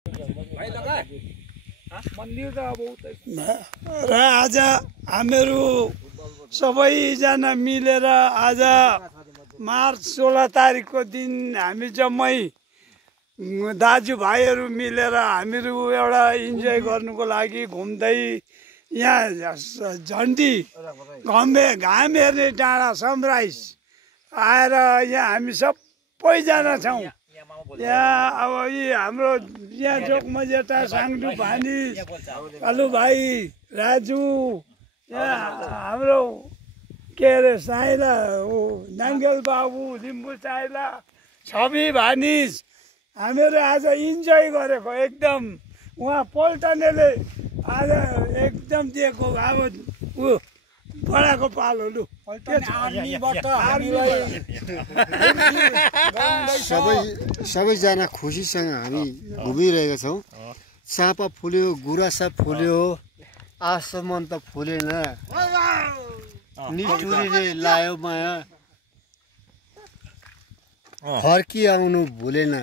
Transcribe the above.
र आज हामीहरू सबैजना मिलेर आज मार्च 16 तारिकको दिन हामी जम्मै दाजुभाइहरू मिलेर हामीहरू एउटा इन्जोय गर्नुको लागि घुम्दै यहाँ झन्डी घाम हेर्ने डाँडा सनराइज आएर यहाँ हामी सबैजना छौँ। यहाँ अब यी हाम्रो यहाँ जोक मजेटा साङडु भानी कालु भाइ राजु यहाँ हाम्रो के अरे साइला नाङ्गेल बाबु लिम्बू साइला छवि भानिज हामीहरू आज इन्जोय गरेको एकदम। उहाँ पल्टनेले आज एकदम दिएको अब ऊ बडाको पालो लु सबैजना खुसीसँग हामी घुमिरहेका छौँ। चापा फुल्यो, गुराँसा फुल्यो, आसमान त फुलेन, निष्ठुरीले लायो माया, फर्की आउनु भुलेन।